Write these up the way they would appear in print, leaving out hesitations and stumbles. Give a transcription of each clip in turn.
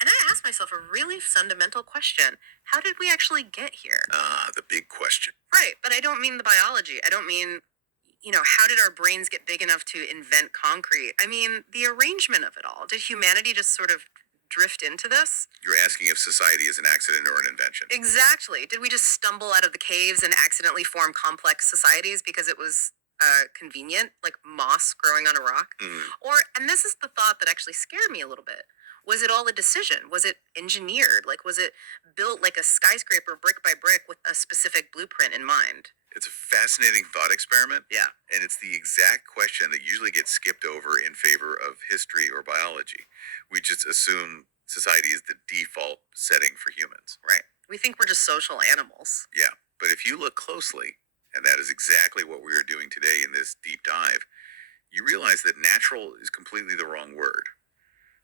And I asked myself a really fundamental question. How did we actually get here? Ah, the big question. Right, but I don't mean the biology. I don't mean, how did our brains get big enough to invent concrete? I mean, the arrangement of it all. Did humanity just sort of drift into this? You're asking if society is an accident or an invention. Exactly. Did we just stumble out of the caves and accidentally form complex societies because it was convenient, like moss growing on a rock? Mm, And this is the thought that actually scared me a little bit. Was it all a decision? Was it engineered? Like, was it built like a skyscraper brick by brick with a specific blueprint in mind? it's a fascinating thought experiment, Yeah. and it's the exact question that usually gets skipped over in favor of history or biology. We just assume society is the default setting for humans. Right. We think we're just social animals. Yeah, but if you look closely, and that is exactly what we are doing today in this deep dive, you realize that natural is completely the wrong word.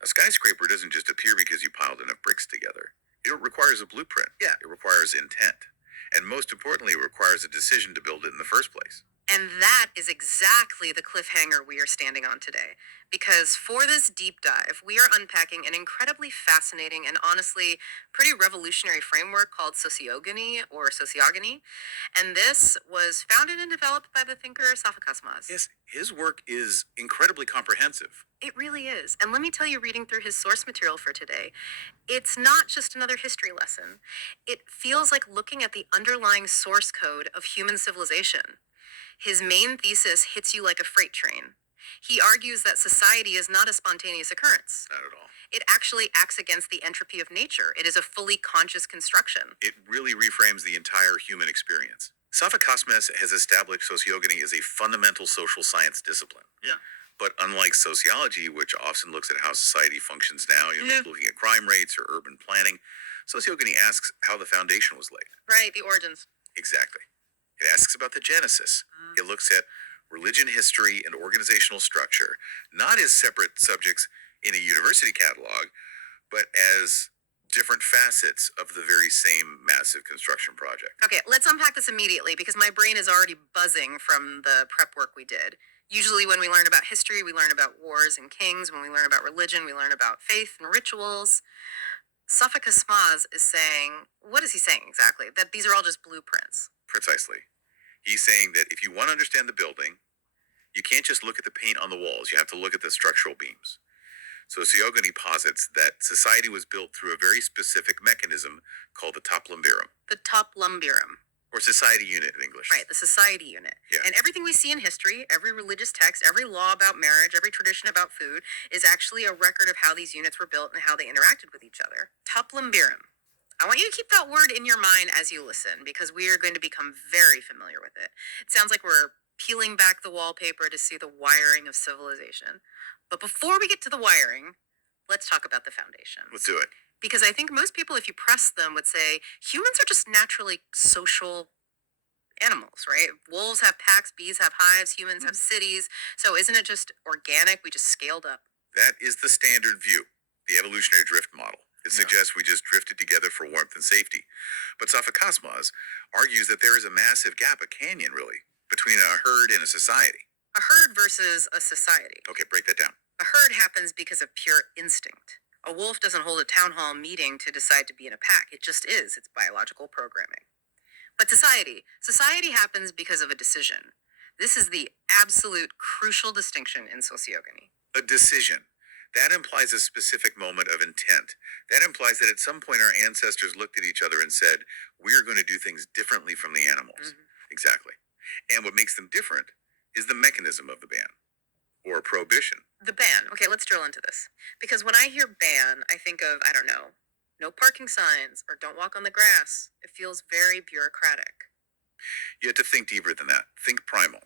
A skyscraper doesn't just appear because you piled enough bricks together. It requires a blueprint. Yeah. It requires intent. And most importantly, it requires a decision to build it in the first place. And that is exactly the cliffhanger we are standing on today. Because for this deep dive, we are unpacking an incredibly fascinating and honestly pretty revolutionary framework called sociogony or sociogony. And this was founded and developed by the thinker Safa Kaçmaz. Yes, his work is incredibly comprehensive. It really is. And let me tell you, reading through his source material for today, it's not just another history lesson. It feels like looking at the underlying source code of human civilization. His main thesis hits you like a freight train. He argues that society is not a spontaneous occurrence. Not at all. It actually acts against the entropy of nature. It is a fully conscious construction. It really reframes the entire human experience. Safa Kaçmaz has established sociogony as a fundamental social science discipline. Yeah. But unlike sociology, which often looks at how society functions now, Yeah. looking at crime rates or urban planning, sociogony asks how the foundation was laid. Right, the origins. Exactly. It asks about the genesis. It looks at religion, history, and organizational structure, not as separate subjects in a university catalog, but as different facets of the very same massive construction project. Okay, let's unpack this immediately because my brain is already buzzing from the prep work we did. Usually, when we learn about history, we learn about wars and kings. When we learn about religion, we learn about faith and rituals. Safa Kaçmaz is saying, what is he saying exactly? That these are all just blueprints. Precisely. He's saying that if you want to understand the building, you can't just look at the paint on the walls, you have to look at the structural beams. Sociogony posits that society was built through a very specific mechanism called the ToplumBirim, The ToplumBirim. or SocietyUnit in English. Right, the society unit. Yeah. And everything we see in history, every religious text, every law about marriage, every tradition about food, is actually a record of how these units were built and how they interacted with each other. ToplumBirim. I want you to keep that word in your mind as you listen because we are going to become very familiar with it. It sounds like we're peeling back the wallpaper to see the wiring of civilization. But before we get to the wiring, let's talk about the foundation. Let's do it. Because I think most people, if you press them, would say humans are just naturally social animals, right? Wolves have packs, bees have hives, humans have cities. So isn't it just organic? We just scaled up. That is the standard view, the evolutionary drift model. It suggests we just drifted together for warmth and safety. But Safa Kaçmaz argues that there is a massive gap, a canyon really, between a herd and a society. A herd versus a society. Okay, break that down. A herd happens because of pure instinct. A wolf doesn't hold a town hall meeting to decide to be in a pack. It just is. It's biological programming. But society happens because of a decision. This is the absolute crucial distinction in sociogony. A decision. That implies a specific moment of intent. That implies that at some point our ancestors looked at each other and said, we're going to do things differently from the animals. Exactly. And what makes them different is the mechanism of the ban or prohibition. The ban. Okay, let's drill into this. Because when I hear ban, I think of, I don't know, no parking signs or don't walk on the grass. It feels very bureaucratic. You have to think deeper than that. Think primal.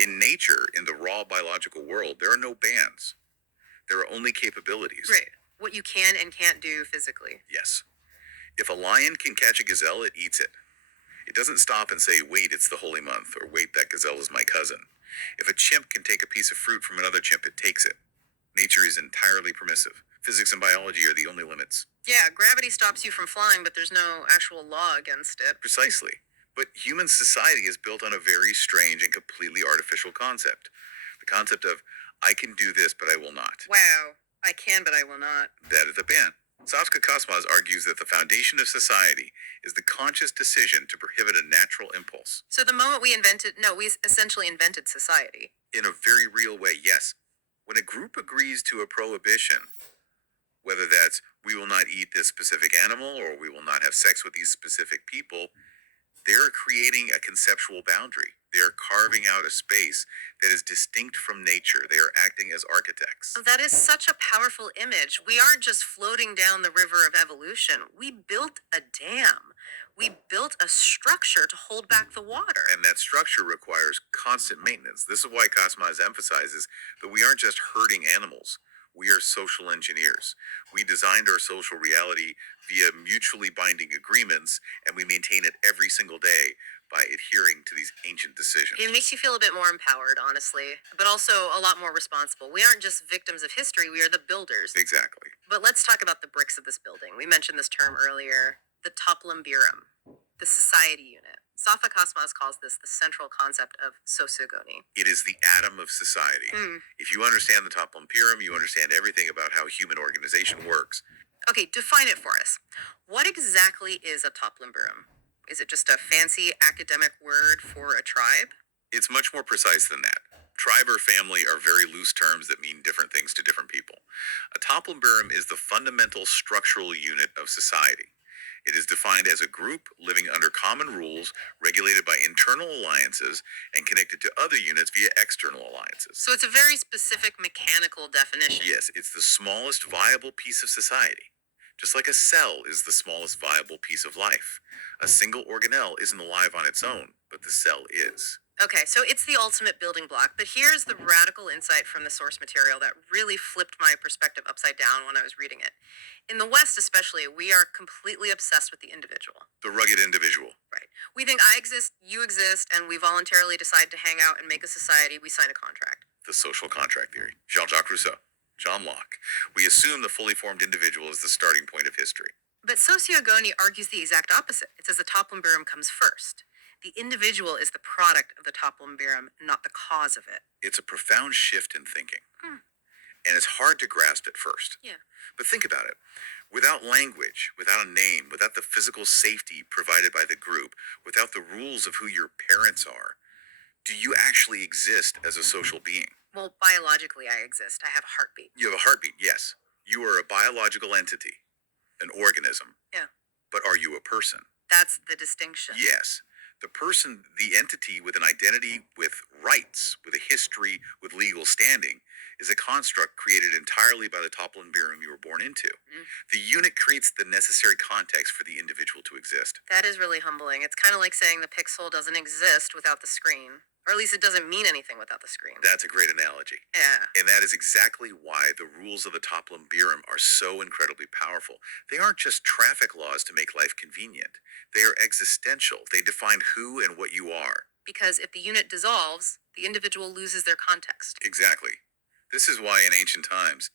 In nature, in the raw biological world, there are no bans. There are only capabilities. Right. What you can and can't do physically. Yes. If a lion can catch a gazelle, it eats it. It doesn't stop and say, wait, it's the holy month, or wait, that gazelle is my cousin. If a chimp can take a piece of fruit from another chimp, it takes it. Nature is entirely permissive. Physics and biology are the only limits. Yeah, gravity stops you from flying, but there's no actual law against it. Precisely. But human society is built on a very strange and completely artificial concept. The concept of, I can do this, but I will not. Wow. I can, but I will not. That is a ban. Safa Kaçmaz argues that the foundation of society is the conscious decision to prohibit a natural impulse. So the moment we essentially invented society. In a very real way, yes. When a group agrees to a prohibition, whether that's we will not eat this specific animal or we will not have sex with these specific people, they're creating a conceptual boundary. They are carving out a space that is distinct from nature. They are acting as architects. Oh, that is such a powerful image. We aren't just floating down the river of evolution. We built a dam. We built a structure to hold back the water. And that structure requires constant maintenance. This is why Kaçmaz emphasizes that we aren't just herding animals. We are social engineers. We designed our social reality via mutually binding agreements, and we maintain it every single day by adhering to these ancient decisions. It makes you feel a bit more empowered, honestly, but also a lot more responsible. We aren't just victims of history, we are the builders. Exactly. But let's talk about the bricks of this building. We mentioned this term earlier, the ToplumBirim, the society unit. Safa Kaçmaz calls this the central concept of Sociogony. It is the atom of society. If you understand the ToplumBirim, you understand everything about how human organization works. Okay, define it for us. What exactly is a ToplumBirim? Is it just a fancy academic word for a tribe? It's much more precise than that. Tribe or family are very loose terms that mean different things to different people. A ToplumBirim is the fundamental structural unit of society. It is defined as a group living under common rules, regulated by internal alliances, and connected to other units via external alliances. So it's a very specific mechanical definition. Yes, it's the smallest viable piece of society. Just like a cell is the smallest viable piece of life. A single organelle isn't alive on its own, but the cell is. Okay, so it's the ultimate building block, but here's the radical insight from the source material that really flipped my perspective upside down when I was reading it. In the West, especially, we are completely obsessed with the individual. The rugged individual. Right. We think I exist, you exist, and we voluntarily decide to hang out and make a society. We sign a contract. The social contract theory. Jean-Jacques Rousseau. John Locke. We assume the fully formed individual is the starting point of history. But Sociogony argues the exact opposite. It says the ToplumBirim comes first. The individual is the product of the ToplumBirim, not the cause of it. It's a profound shift in thinking. And it's hard to grasp at first. Yeah. But think about it. Without language, without a name, without the physical safety provided by the group, without the rules of who your parents are, do you actually exist as a social being? Well, biologically, I exist. I have a heartbeat. You have a heartbeat, yes. You are a biological entity, an organism. Yeah. But are you a person? That's the distinction. Yes. The person, the entity with an identity, with rights, with a history, with legal standing, is a construct created entirely by the ToplumBirim you were born into. The unit creates the necessary context for the individual to exist. That is really humbling. It's kind of like saying the pixel doesn't exist without the screen. Or at least it doesn't mean anything without the screen. That's a great analogy. Yeah. And that is exactly why the rules of the ToplumBirim are so incredibly powerful. They aren't just traffic laws to make life convenient. They are existential. They define who and what you are. Because if the unit dissolves, the individual loses their context. Exactly. This is why in ancient times,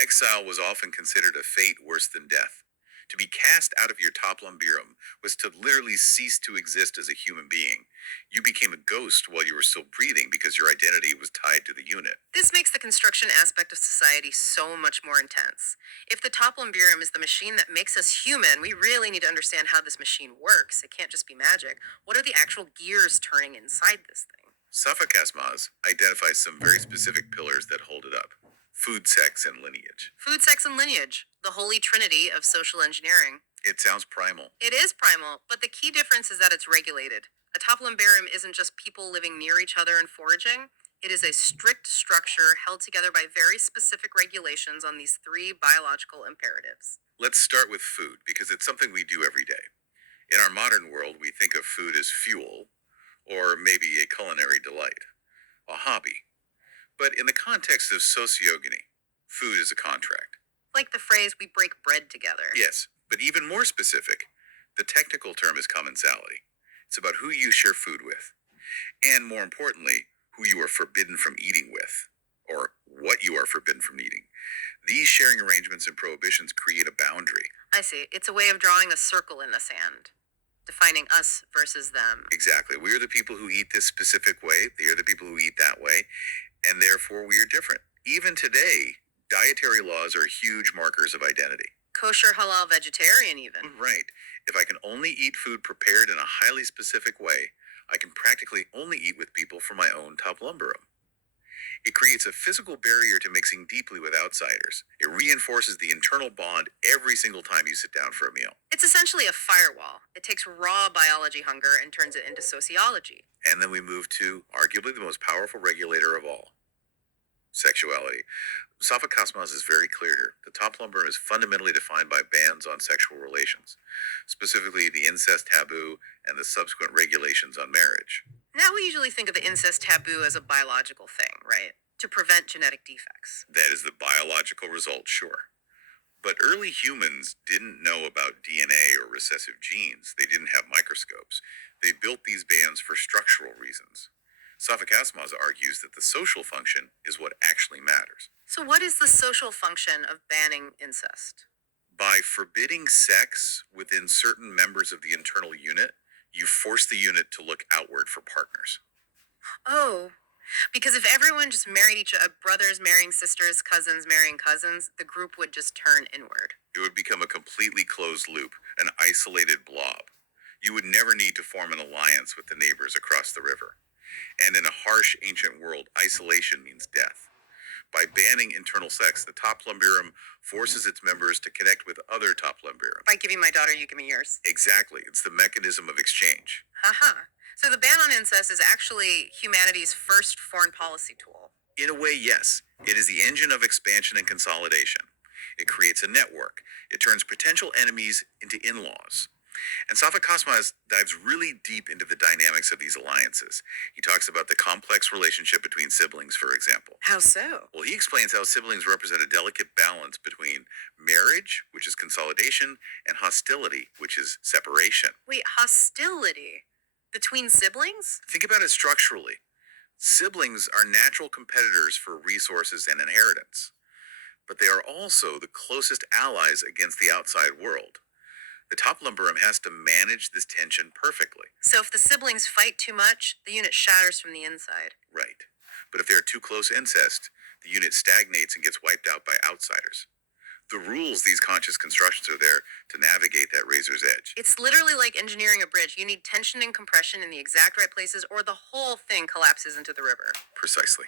exile was often considered a fate worse than death. To be cast out of your ToplumBirim was to literally cease to exist as a human being. You became a ghost while you were still breathing because your identity was tied to the unit. This makes the construction aspect of society so much more intense. If the ToplumBirim is the machine that makes us human, we really need to understand how this machine works. It can't just be magic. What are the actual gears turning inside this thing? Safa Kaçmaz identifies some very specific pillars that hold it up. Food, sex, and lineage. Food, sex, and lineage. The holy trinity of social engineering. It sounds primal. It is primal, but the key difference is that it's regulated. A ToplumBirim isn't just people living near each other and foraging. It is a strict structure held together by very specific regulations on these three biological imperatives. Let's start with food, because it's something we do every day. In our modern world, we think of food as fuel, or maybe a culinary delight, a hobby. But in the context of sociogony, food is a contract. Like the phrase, we break bread together. Yes, but even more specific, the technical term is commensality. It's about who you share food with, and more importantly, who you are forbidden from eating with, or what you are forbidden from eating. These sharing arrangements and prohibitions create a boundary. I see. It's a way of drawing a circle in the sand, defining us versus them. Exactly. We are the people who eat this specific way. They are the people who eat that way. And therefore we are different. Even today, Dietary laws are huge markers of identity. Kosher, halal, vegetarian, even. Right. If I can only eat food prepared in a highly specific way, I can practically only eat with people from my own ToplumBirim. It creates a physical barrier to mixing deeply with outsiders. It reinforces the internal bond every single time you sit down for a meal. It's essentially a firewall. It takes raw biology hunger and turns it into sociology. And then we move to arguably the most powerful regulator of all, sexuality. Safa Kaçmaz is very clear here. The ToplumBirim is fundamentally defined by bans on sexual relations, specifically the incest taboo and the subsequent regulations on marriage. Now we usually think of the incest taboo as a biological thing, right? To prevent genetic defects. That is the biological result, sure. But early humans didn't know about DNA or recessive genes. They didn't have microscopes. They built these bans for structural reasons. Safa Kaçmaz argues that the social function is what actually matters. So what is the social function of banning incest? By forbidding sex within certain members of the internal unit, you force the unit to look outward for partners. Oh, because if everyone just married each other, brothers marrying sisters, cousins marrying cousins, the group would just turn inward. It would become a completely closed loop, an isolated blob. You would never need to form an alliance with the neighbors across the river. And in a harsh ancient world, isolation means death. By banning internal sex, the ToplumBirim forces its members to connect with other ToplumBirim. By giving my daughter, you give me yours. Exactly. It's the mechanism of exchange. Haha. So the ban on incest is actually humanity's first foreign policy tool. In a way, yes. It is the engine of expansion and consolidation. It creates a network. It turns potential enemies into in-laws. And Safa Kaçmaz dives really deep into the dynamics of these alliances. He talks about the complex relationship between siblings, for example. How so? Well, he explains how siblings represent a delicate balance between marriage, which is consolidation, and hostility, which is separation. Wait, hostility? Between siblings? Think about it structurally. Siblings are natural competitors for resources and inheritance, but they are also the closest allies against the outside world. The ToplumBirim has to manage this tension perfectly. So if the siblings fight too much, the unit shatters from the inside. Right. But if they are too close incest, the unit stagnates and gets wiped out by outsiders. The rules, these conscious constructions, are there to navigate that razor's edge. It's literally like engineering a bridge. You need tension and compression in the exact right places, or the whole thing collapses into the river. Precisely.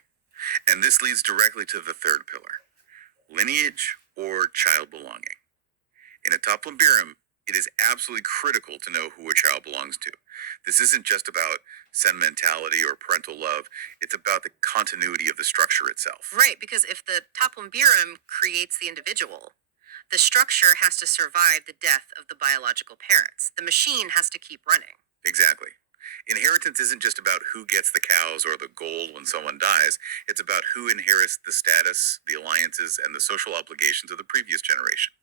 And this leads directly to the third pillar, lineage or child belonging. In a ToplumBirim, it is absolutely critical to know who a child belongs to. This isn't just about sentimentality or parental love. It's about the continuity of the structure itself. Right, because if the ToplumBirim creates the individual, the structure has to survive the death of the biological parents. The machine has to keep running. Exactly. Inheritance isn't just about who gets the cows or the gold when someone dies. It's about who inherits the status, the alliances, and the social obligations of the previous generation.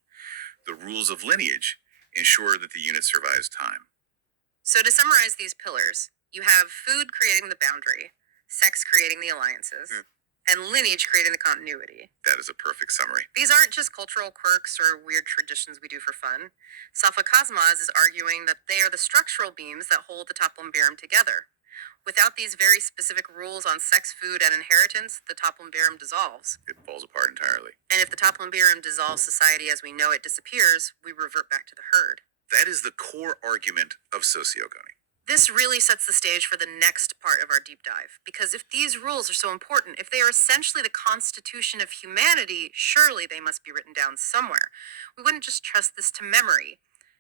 The rules of lineage ensure that the unit survives time. So to summarize these pillars, you have food creating the boundary, sex creating the alliances, and lineage creating the continuity. That is a perfect summary. These aren't just cultural quirks or weird traditions we do for fun. Safa Kaçmaz is arguing that they are the structural beams that hold the ToplumBirim together. Without these very specific rules on sex, food, and inheritance, the ToplumBirim dissolves. It falls apart entirely. And if the ToplumBirim dissolves society as we know it disappears, we revert back to the herd. That is the core argument of Sociogony. This really sets the stage for the next part of our deep dive, because if these rules are so important, if they are essentially the constitution of humanity, surely they must be written down somewhere. We wouldn't just trust this to memory.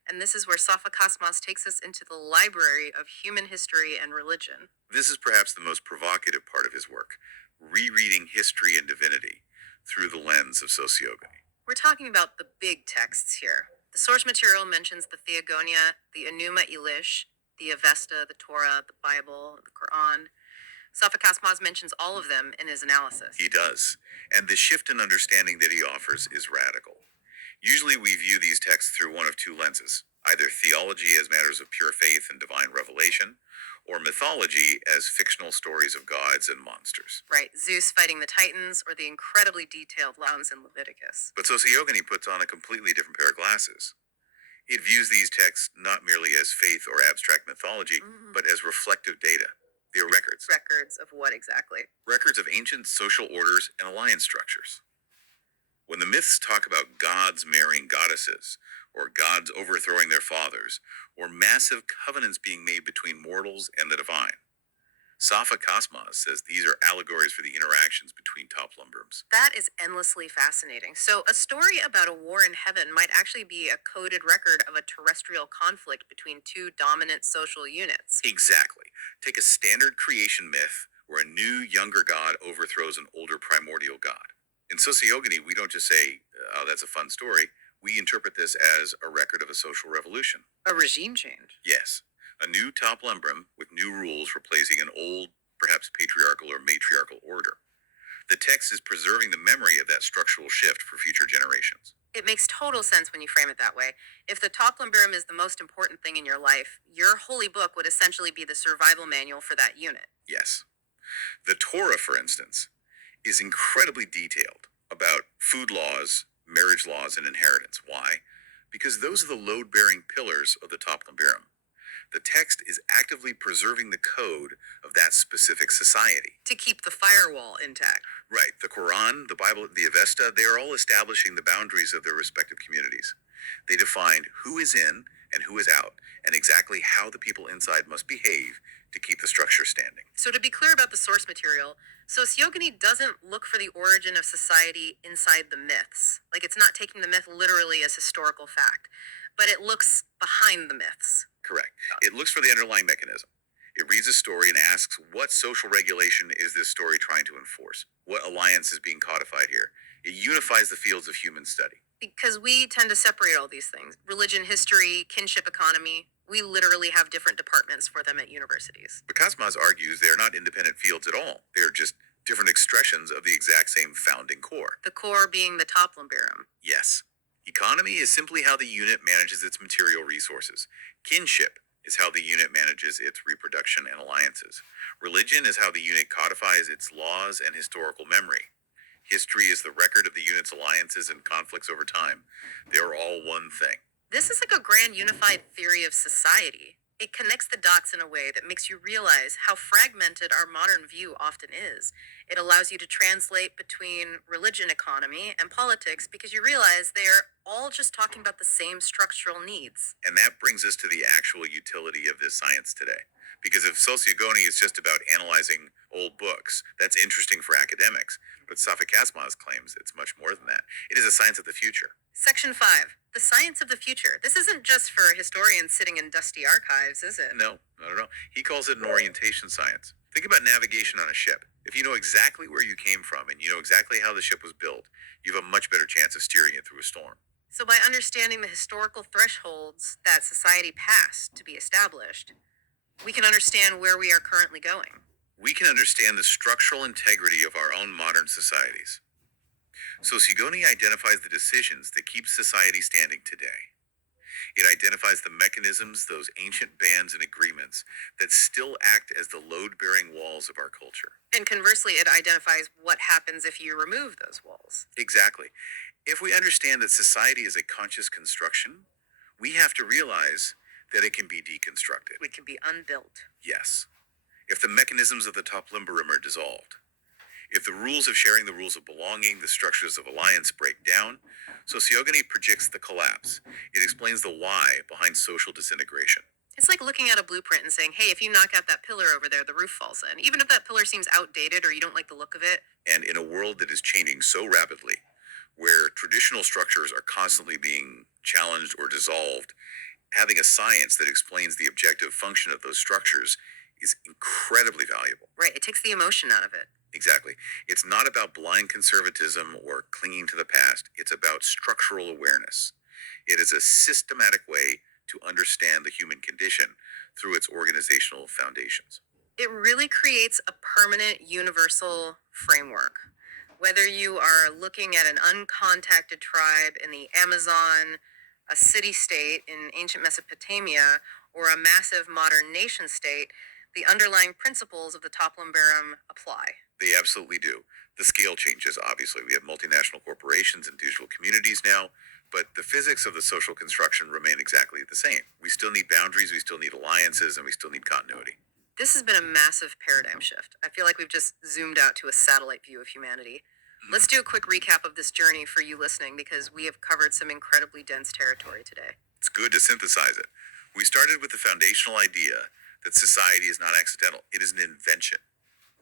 And this is where Safa Kaçmaz takes us into the library of human history and religion. This is perhaps the most provocative part of his work, rereading history and divinity through the lens of sociogony. We're talking about the big texts here. The source material mentions the Theogonia, the Enuma Elish, the Avesta, the Torah, the Bible, the Quran. Safa Kaçmaz mentions all of them in his analysis. He does, and the shift in understanding that he offers is radical. Usually we view these texts through one of two lenses, either theology as matters of pure faith and divine revelation, or mythology as fictional stories of gods and monsters. Right, Zeus fighting the Titans, or the incredibly detailed lines in Leviticus. But Sociogony puts on a completely different pair of glasses. It views these texts not merely as faith or abstract mythology, but as reflective data. They are records. Records of what exactly? Records of ancient social orders and alliance structures. When the myths talk about gods marrying goddesses, or gods overthrowing their fathers, or massive covenants being made between mortals and the divine, Safa Kaçmaz says these are allegories for the interactions between ToplumBirims. That is endlessly fascinating. So, a story about a war in heaven might actually be a coded record of a terrestrial conflict between two dominant social units. Exactly. Take a standard creation myth where a new, younger god overthrows an older primordial god. In Sociogony, we don't just say, oh, that's a fun story. We interpret this as a record of a social revolution. A regime change. Yes. A new ToplumBirim with new rules replacing an old, perhaps patriarchal or matriarchal order. The text is preserving the memory of that structural shift for future generations. It makes total sense when you frame it that way. If the ToplumBirim is the most important thing in your life, your holy book would essentially be the survival manual for that unit. Yes. The Torah, for instance, is incredibly detailed about food laws, marriage laws, and inheritance. Why? Because those are the load-bearing pillars of the ToplumBirim. The text is actively preserving the code of that specific society. To keep the firewall intact. Right. The Quran, the Bible, the Avesta, they are all establishing the boundaries of their respective communities. They define who is in and who is out, and exactly how the people inside must behave to keep the structure standing. So to be clear about the source material, Sociogony doesn't look for the origin of society inside the myths. Like, it's not taking the myth literally as historical fact, but it looks behind the myths. Correct. It looks for the underlying mechanism. It reads a story and asks, what social regulation is this story trying to enforce? What alliance is being codified here? It unifies the fields of human study. Because we tend to separate all these things. Religion, history, kinship economy. We literally have different departments for them at universities. But Kaçmaz argues they are not independent fields at all. They are just different expressions of the exact same founding core. The core being the ToplumBirim. Yes. Economy is simply how the unit manages its material resources. Kinship is how the unit manages its reproduction and alliances. Religion is how the unit codifies its laws and historical memory. History is the record of the unit's alliances and conflicts over time. They are all one thing. This is like a grand unified theory of society. It connects the dots in a way that makes you realize how fragmented our modern view often is. It allows you to translate between religion, economy, and politics because you realize they are all just talking about the same structural needs. And that brings us to the actual utility of this science today. Because if sociogony is just about analyzing old books, that's interesting for academics. But Safa Kaçmaz claims it's much more than that. It is a science of the future. Section 5. The science of the future. This isn't just for historians sitting in dusty archives, is it? No, not at all. He calls it an orientation science. Think about navigation on a ship. If you know exactly where you came from and you know exactly how the ship was built, you have a much better chance of steering it through a storm. So by understanding the historical thresholds that society passed to be established, we can understand where we are currently going. We can understand the structural integrity of our own modern societies. Sociogony identifies the decisions that keep society standing today. It identifies the mechanisms, those ancient bands and agreements that still act as the load-bearing walls of our culture. And conversely, it identifies what happens if you remove those walls. Exactly. If we understand that society is a conscious construction, we have to realize that it can be deconstructed. It can be unbuilt. Yes. If the mechanisms of the ToplumBirim are dissolved, if the rules of sharing, the rules of belonging, the structures of alliance break down, Sociogony predicts the collapse. It explains the why behind social disintegration. It's like looking at a blueprint and saying, hey, if you knock out that pillar over there, the roof falls in. Even if that pillar seems outdated or you don't like the look of it. And in a world that is changing so rapidly, where traditional structures are constantly being challenged or dissolved, having a science that explains the objective function of those structures is incredibly valuable. Right, it takes the emotion out of it. Exactly. It's not about blind conservatism or clinging to the past. It's about structural awareness. It is a systematic way to understand the human condition through its organizational foundations. It really creates a permanent universal framework. Whether you are looking at an uncontacted tribe in the Amazon, a city-state in ancient Mesopotamia, or a massive modern nation-state, the underlying principles of the ToplumBirim apply. They absolutely do. The scale changes, obviously. We have multinational corporations and digital communities now, but the physics of the social construction remain exactly the same. We still need boundaries, we still need alliances, and we still need continuity. This has been a massive paradigm shift. I feel like we've just zoomed out to a satellite view of humanity. Let's do a quick recap of this journey for you listening because we have covered some incredibly dense territory today. It's good to synthesize it. We started with the foundational idea that society is not accidental, it is an invention,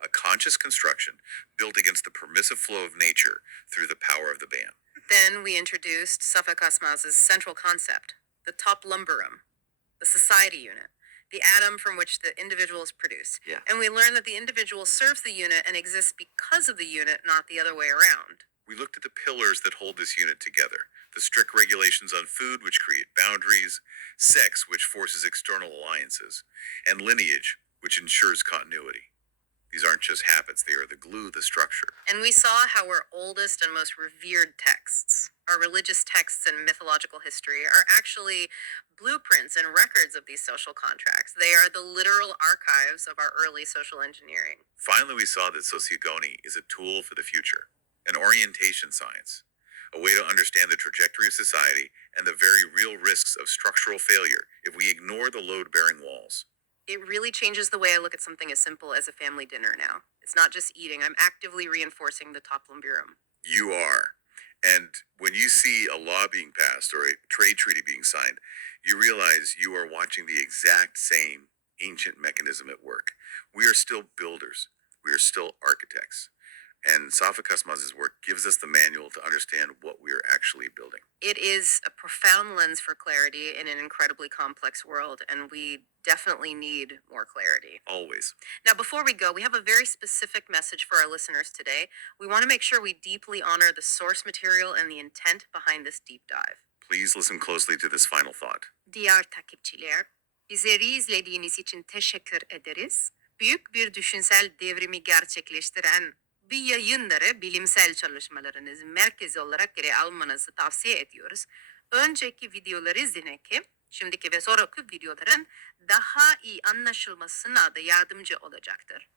a conscious construction built against the permissive flow of nature through the power of the ban. Then we introduced Safa Kaçmaz's central concept, the ToplumBirim, the society unit, the atom from which the individual is produced. Yeah. And we learned that the individual serves the unit and exists because of the unit, not the other way around. We looked at the pillars that hold this unit together, the strict regulations on food, which create boundaries, sex, which forces external alliances, and lineage, which ensures continuity. These aren't just habits, they are the glue, the structure. And we saw how our oldest and most revered texts, our religious texts and mythological history, are actually blueprints and records of these social contracts. They are the literal archives of our early social engineering. Finally, we saw that Sociogony is a tool for the future, an orientation science, a way to understand the trajectory of society and the very real risks of structural failure if we ignore the load-bearing walls. It really changes the way I look at something as simple as a family dinner now. It's not just eating, I'm actively reinforcing the ToplumBirim. You are. And when you see a law being passed or a trade treaty being signed, you realize you are watching the exact same ancient mechanism at work. We are still builders. We are still architects. And Safa Kaçmaz's work gives us the manual to understand what we are actually building. It is a profound lens for clarity in an incredibly complex world, and we definitely need more clarity. Always. Now, before we go, we have a very specific message for our listeners today. We want to make sure we deeply honor the source material and the intent behind this deep dive. Please listen closely to this final thought. Diğer takipçiler, bizleri izlediğiniz için teşekkür ederiz. Büyük bir düşünsel devrimi gerçekleştiren bir yayınları bilimsel çalışmalarınızın merkezi olarak ele almanızı tavsiye ediyoruz. Önceki videoları izleyin ki şimdiki ve sonraki videoların daha iyi anlaşılmasına da yardımcı olacaktır.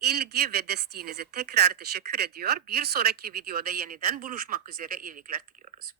İlgi ve desteğinize tekrar teşekkür ediyor. Bir sonraki videoda yeniden buluşmak üzere iyilikler diliyoruz.